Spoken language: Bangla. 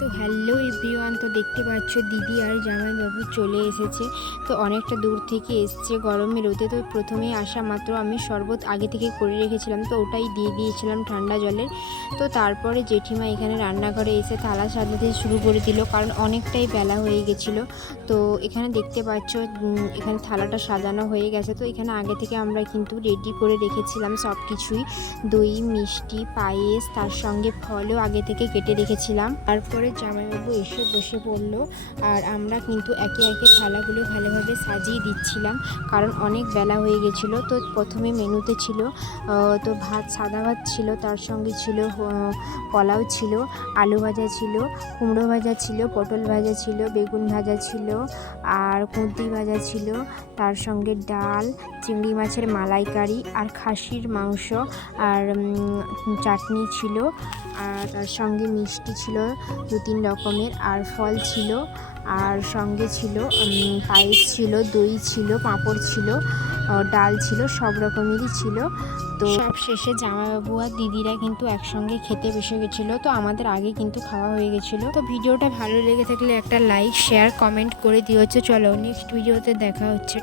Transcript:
তো হ্যালো এভরিওয়ান, তো দেখতে পাচ্ছ দিদি আর জামাইবাবু চলে এসেছে। তো অনেকটা দূর থেকে এসছে গরমে রোদে। তো প্রথমেই আসা মাত্র আমি শরবত আগে থেকে করে রেখেছিলাম, তো ওটাই দিয়ে দিয়েছিলাম ঠান্ডা জলের। তো তারপরে জেঠিমা এখানে রান্নাঘরে এসে থালা সাজাতে শুরু করে দিল, কারণ অনেকটাই বেলা হয়ে গেছিলো। তো এখানে দেখতে পাচ্ছ এখানে থালাটা সাজানো হয়ে গেছে। তো এখানে আগে থেকে আমরা কিন্তু রেডি করে রেখেছিলাম সব কিছুই, দই, মিষ্টি, পায়েস, তার সঙ্গে ফলও আগে থেকে কেটে রেখেছিলাম। তারপরে জামাইবাবু এসে বসে পড়লো, আর আমরা কিন্তু একে একে থালাগুলো ভালোভাবে সাজিয়ে দিচ্ছিলাম, কারণ অনেক বেলা হয়ে গেছিলো। তো প্রথমে মেনুতে ছিল তো ভাত, সাদা ভাত ছিল, তার সঙ্গে ছিল পোলাও ছিল, আলু ভাজা ছিল, কুমড়ো ভাজা ছিল, পটল ভাজা ছিল, বেগুন ভাজা ছিল, আর কুঁদরি ভাজা ছিল, তার সঙ্গে ডাল, চিংড়ি মাছের মালাইকারি, আর খাসির মাংস, আর চাটনি ছিল, আর তার সঙ্গে মিষ্টি ছিল 2-3 রকমের, আর ফল ছিল, আর সঙ্গে ছিল পায়েস ছিল, দই ছিল, পাঁপড় ছিল, ডাল ছিল, সব রকমেরই ছিল। তো সব শেষে জামাইবাবু আর দিদিরা কিন্তু একসঙ্গে খেতে বসে গেছিলো। তো আমাদের আগে কিন্তু খাওয়া হয়ে গেছিলো। তো ভিডিওটা ভালো লেগে থাকলে একটা লাইক, শেয়ার, কমেন্ট করে দিও। চলো নেক্সট ভিডিওতে দেখা হচ্ছে।